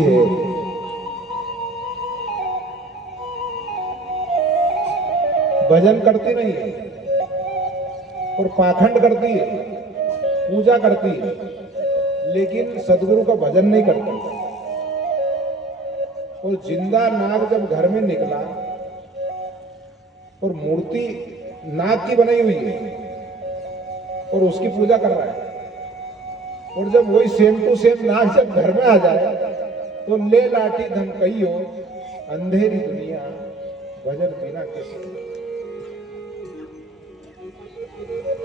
है। भजन करती नहीं है और पाखंड करती है, पूजा करती है, लेकिन सदगुरु का भजन नहीं करती। और जिंदा नाग जब घर में निकला और मूर्ति नाग की बनाई हुई है और उसकी पूजा कर रहा है, और जब वही सेम टू सेम नाग जब घर में आ जाए तो ले लाठी धमकई हो, अंधेरी दुनिया भजन बिना कैसे।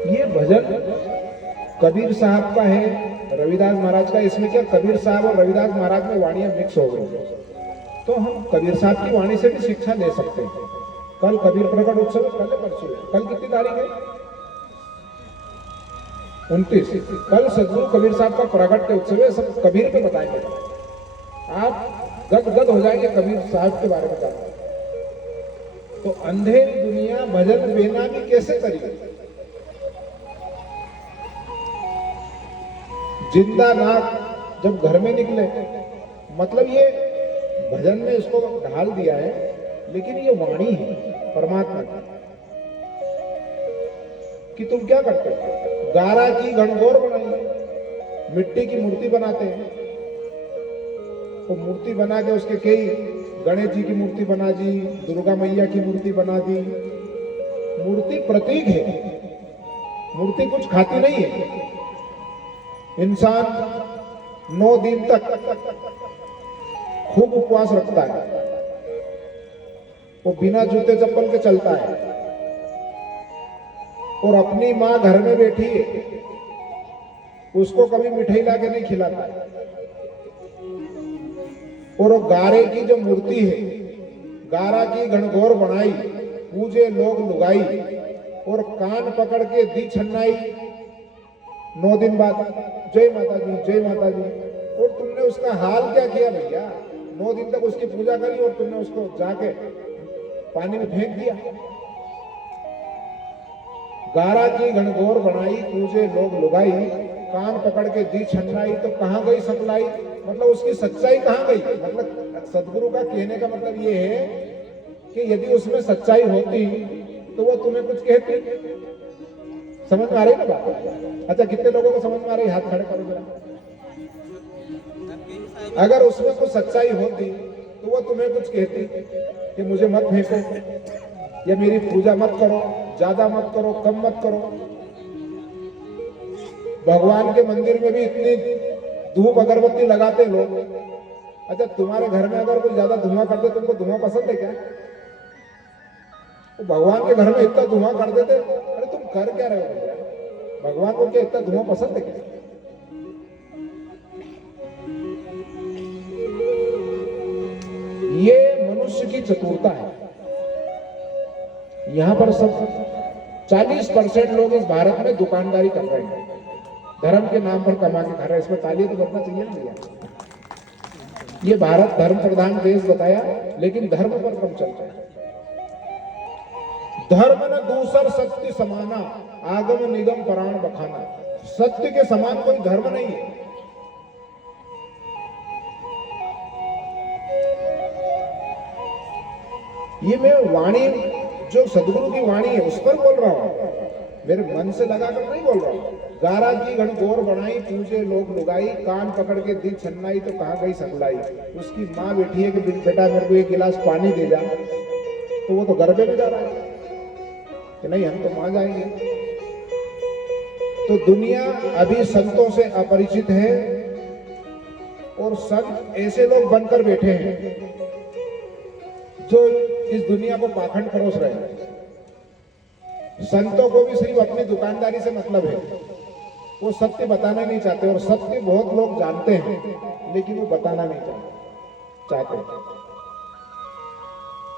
ये भजन कबीर साहब का है, रविदास महाराज का। इसमें क्या, कबीर साहब और रविदास महाराज में वाणियां मिक्स हो गई, तो हम कबीर साहब की वाणी से भी शिक्षा ले सकते हैं। कल कबीर प्रकट उत्सव, कल परसों, कल कितनी तारीख है? 29। कल सदगुरु कबीर साहब का प्रकट के उत्सव है, सब कबीर पे बताएंगे। आप गदगद हो जाएंगे कबीर साहब के बारे में जानकर। तो अंधेरी दुनिया भजन बिना भी कैसे करेगी? जिंदा नाग जब घर में निकले, मतलब ये भजन में इसको ढाल दिया है, लेकिन ये वाणी है परमात्मा की कि तुम क्या करते हो? गारा की गणगौर बनाई, मिट्टी की मूर्ति बनाते हैं, तो मूर्ति बना के उसके कई, गणेश जी की मूर्ति बना दी, दुर्गा मैया की मूर्ति बना दी। मूर्ति प्रतीक है, मूर्ति कुछ खाती नहीं है। इंसान 9 दिन तक खूब उपवास रखता है, वो बिना जूते चप्पल के चलता है, और अपनी माँ घर में बैठी है, उसको कभी मिठाई लाके नहीं खिलाता है। और वो गारे की जो मूर्ति है, गारा की गणगौर बनाई, पूजे लोग लुगाई, और कान पकड़ के दी छन्नाई 9 दिन बाद, जय माता जी, जय माता जी। और तुमने उसका हाल क्या किया भैया? 9 दिन तक उसकी पूजा करी और तुमने उसको जाके पानी में फेंक दिया। गारा की गणगौर बनाई, पूजे लोग लुगाई, कान पकड़ के दी छन्नाई, तो कहां गई सकलाई? मतलब उसकी सच्चाई कहां गई? मतलब सदगुरु का कहने का मतलब ये है कि यदि उसमें सच्चाई होती तो वो तुम्हें कुछ कहती। समझ में आ रही ना बात? अच्छा, कितने लोगों को समझ में आ रही? हाथ खड़े करो जरा। अगर उसमें कुछ सच्चाई होती तो वो तुम्हें कुछ कहती कि मुझे मत फेंको, या मेरी पूजा मत करो, ज्यादा मत करो, कम मत करो। भगवान के मंदिर में भी इतनी धूप अगरबत्ती लगाते लोग। अच्छा, तुम्हारे घर में अगर कोई ज्यादा धुआं कर दे, तुमको धुआं पसंद है क्या? तो भगवान के घर में इतना धुआं कर देते, अरे तुम कर क्या रहे हो भैया? भगवान को क्या इतना धुआं पसंद है क्या? ये मनुष्य की चतुरता है। यहां पर सब 40% लोग इस भारत में दुकानदारी कर रहे हैं, धर्म के नाम पर कमा के खा रहे हैं। इसमें ताली तो बजना चाहिए ना भैया? ये भारत धर्म प्रधान देश बताया, लेकिन धर्म पर कम चलता है। धर्म न दूसर सत्य समाना, आगम निगम प्राण बखाना। सत्य के समान कोई धर्म नहीं है। ये मैं वाणी, जो सदगुरु की वाणी है, उस पर बोल रहा हूं, मेरे मन से लगाकर नहीं बोल रहा हूं। गारा की गणगौर बनाई, पूजे लोग लुगाई, कान पकड़ के दी छन्नाई, तो कहां गई सकलाई? उसकी माँ बैठी है कि बेटा मेरे को 1 गिलास पानी दे जा, तो वो तो गर्भे में जा रहा है कि नहीं, हम तो वहां जाएंगे। तो दुनिया अभी संतों से अपरिचित है, और संत ऐसे लोग बनकर बैठे हैं जो इस दुनिया को पाखंड परोस रहे हैं। संतों को भी सिर्फ अपनी दुकानदारी से मतलब है, वो सत्य बताना नहीं चाहते, और सत्य बहुत लोग जानते हैं लेकिन वो बताना नहीं चाहते।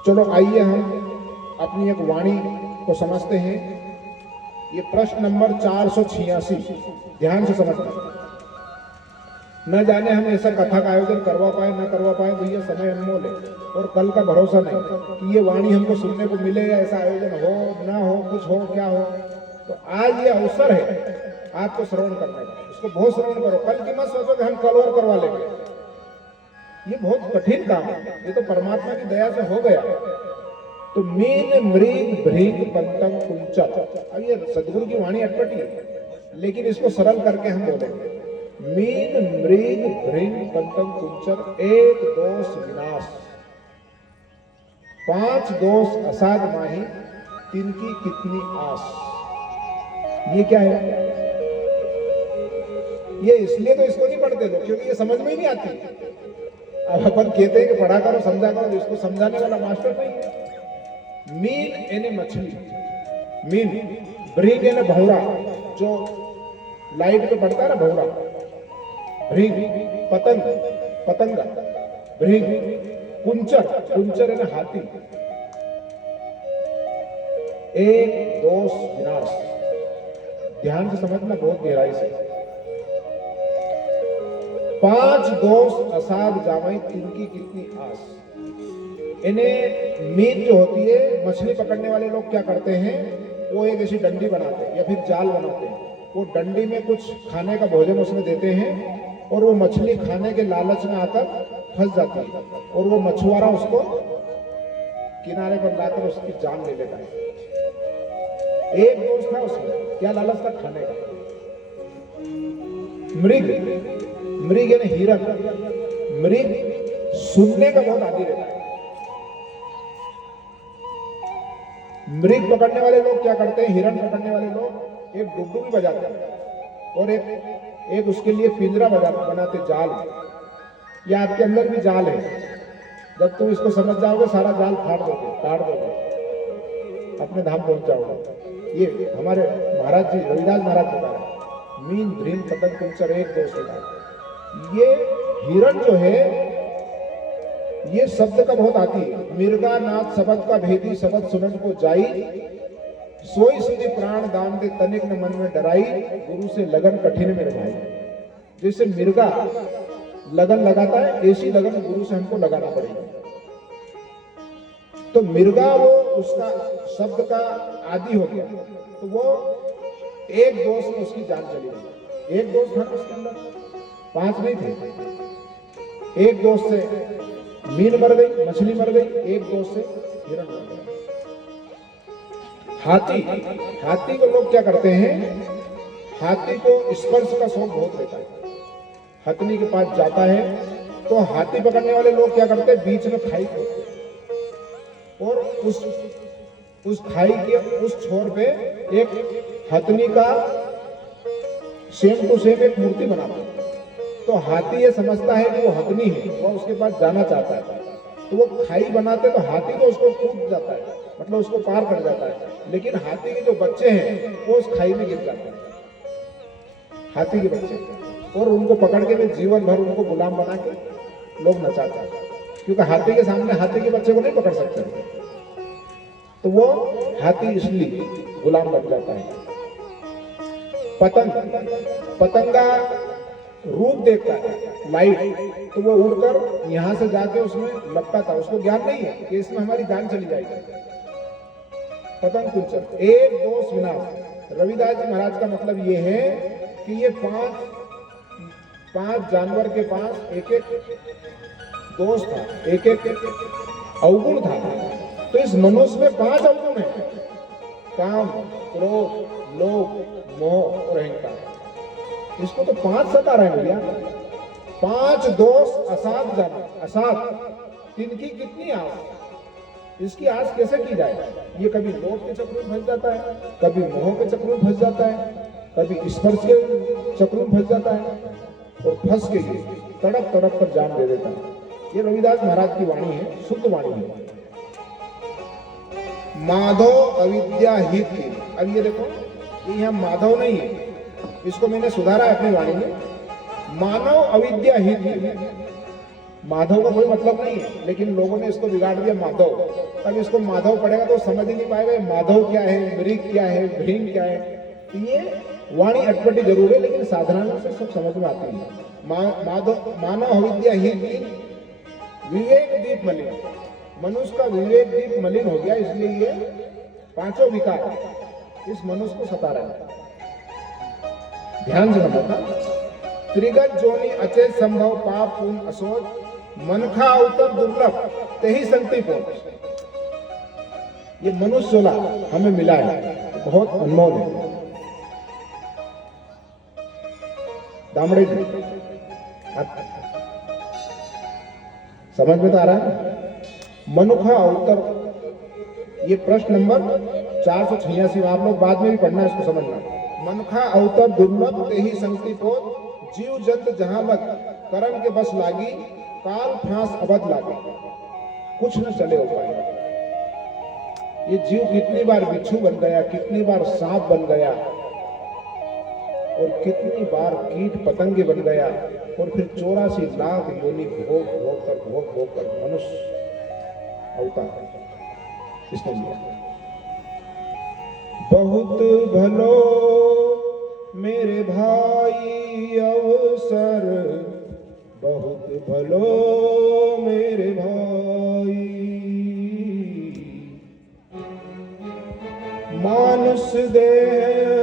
चलो आइए हम अपनी एक वाणी को समझते हैं। ये प्रश्न नंबर 486, ध्यान से समझना। न जाने हम ऐसा कथा का आयोजन करवा पाए न करवा पाए भैया, समय अनमोल है, और कल का भरोसा नहीं कि ये वाणी हमको सुनने को मिले, या ऐसा आयोजन हो ना हो, कुछ हो क्या हो। तो आज ये अवसर है आपको श्रवण करने का, इसको बहुत श्रवण करो। कल की मत सोचो कि हम कल और करवा लेंगे। ये बहुत कठिन काम है, ये तो परमात्मा की दया से हो गया। तो मीन मृग भृंग पंतंग कुंचर, अब ये सदगुरु की वाणी अटपटी है, लेकिन इसको सरल करके हम बोलेंगे, मीन मृग भृंग पंतंग कुंचर एक दोष विनाश, पांच दोष असाध माही, तिनकी कितनी आस। ये क्या है? ये इसलिए तो इसको नहीं पढ़ते लोग क्योंकि ये समझ में ही नहीं आती। अब अपन कहते हैं कि पढ़ा करो समझा करो, इसको समझाने वाला मास्टर नहीं है। मीन यानी मछली, मीन, भृंग यानी भौरा, जो लाइट पे पड़ता है ना भौरा, भृंग पतंग, पतंगा, भृंग कुंचर, कुंचर यानी हाथी, एक दोष विनाश। ध्यान से समझना बहुत गहराई से। पांच दोष असाध जावई, तिनकी कितनी आस। इन्हें मीन जो होती है, मछली पकड़ने वाले लोग क्या करते हैं, वो एक ऐसी डंडी बनाते हैं या फिर जाल बनाते हैं। वो डंडी में कुछ खाने का भोजन उसमें देते हैं और वो मछली खाने के लालच में आकर फंस जाती है और वो मछुआरा उसको किनारे पर लाकर उसकी जान ले लेता है। एक दोष था उसमें, क्या लालच था? खाने का। मृग, मृग यानी हिरन, मृग सुनने का बहुत आदी रहता है। मृग पकड़ने वाले लोग क्या करते हैं, हिरन पकड़ने वाले लोग एक डुड्डू भी बजाते हैं और एक उसके लिए पिंजरा बनाते, जाल। या आपके अंदर भी जाल है, जब तुम इसको समझ जाओगे सारा जाल फाड़ दोगे, काट दोगे, अपने धाम पहुंच जाओगे। ये हमारे महाराज जी रविदास महाराज बता रहे, मीन भृंग पतंग कुंचर एक दोष होगा। ये हिरण जो है, ये शब्द का बहुत आती है। मिर्गा नाथ शब्द का भेदी, शब्द सुनन को जाई, सोई सुधी प्राण दान दे, तनिक न मन में डराई, गुरु से लगन कठिन में भाई। जैसे मिर्गा लगन लगाता है, ऐसी लगन गुरु से हमको लगाना पड़ेगा। तो मिर्गा वो उसका शब्द का आदि हो गया, तो वो एक दोष में उसकी जान चली गई। एक दोष था उसके अंदर, पांच नहीं थे। एक दोष से मीन मर गई, मछली मर गई, एक दोष से हिरण मर गया। हाथी, हाथी को लोग क्या करते हैं, हाथी को स्पर्श का शौक बहुत रहता है। हथनी के पास जाता है तो हाथी पकड़ने वाले लोग क्या करते हैं, बीच में खाई खोदते और उस खाई के उस छोर पे एक हथनी का सेम टू सेम एक मूर्ति बनाते हैं। तो हाथी ये समझता है कि वो हथनी है, वो उसके पास जाना चाहता है, तो वो खाई बनाते तो हाथी तो उसको कूद जाता है, मतलब उसको पार कर जाता है, लेकिन हाथी के जो बच्चे हैं वो उस खाई में गिर जाते हैं, हाथी के बच्चे, और उनको पकड़ के मैं जीवन भर उनको गुलाम बना के लोग नचाते हैं, क्योंकि हाथी के सामने हाथी के बच्चे को नहीं पकड़ सकते, तो वो हाथी इसलिए गुलाम बन जाता है। पतंग, पतंगा रूप देखता है लाइट, तो वो उड़कर यहां से जाके उसमें लगता था, उसको ज्ञान नहीं है कि इसमें हमारी जान चली जाएगी। पतंग कुंचर एक दोष विनाश। रविदास जी महाराज का मतलब ये है कि ये पांच जानवर के पास एक एक दोष था, एक एक अवगुण था। तो इस मनुष्य में पांच अवगुण है, काम, क्रोध, लोभ, मोह और अहंकार। इसको तो पांच सता रहे हैं भैया। पांच दोष असाध जाना, असाध, तिनकी कितनी आस। इसकी आस कैसे की जाए? ये कभी लोभ के चक्र में फंस जाता है, कभी मोह के चक्र में फंस जाता है, कभी स्पर्श के चक्र में फंस जाता है और फंस के ये तड़प तड़प कर जान दे देता है। ये रविदास महाराज की वाणी है, शुद्ध वाणी है। माधव अविद्या हित की। अब ये देखो, ये यहाँ माधव नहीं है, इसको मैंने सुधारा है अपनी वाणी में। मानव अविद्या हित, माधव का कोई मतलब नहीं है, लेकिन लोगों ने इसको बिगाड़ दिया माधव। तब इसको माधव पढ़ेगा तो समझ ही नहीं पाएगा माधव क्या है, मृग क्या है, भृंग क्या है। तो ये वाणी अटपटी जरूर है, लेकिन साधना से सब समझ में आती है। मानव अविद्या हित, विवेक दीप मलिन, मनुष्य का विवेक दीप मलिन हो गया, इसलिए ये पांचों विकार इस मनुष्य को सता रहा है। ध्यान से समझना। त्रिगत जोनि अचेत संभव पाप पुण्य असोच, मनखा अवतर दुर्लभ ते ही संगति पहुंच। ये मनुष्य जोला हमें मिला है, बहुत अनमोल है। दामड़े जी समझ में तो आ रहा है? मनुखा अवतर, ये प्रश्न नंबर 486, आप लोग बाद में भी पढ़ना है, इसको समझना। मनखा अवतर दुर्लभ ते ही संगति पोत, जीव जंत जहां लग कर्म के बस लागी, काल फांस अबद लागे, कुछ न चले हो पाए। ये जीव कितनी बार बिच्छू बन गया, कितनी बार सांप बन गया, और कितनी बार कीट पतंगे बन गया, और फिर 84 लाख योनि भोग भोग कर मनुष्य अवतार इसने लिया। बहुत भलो मेरे भाई अवसर, बहुत भलो मेरे भाई, मानुष देह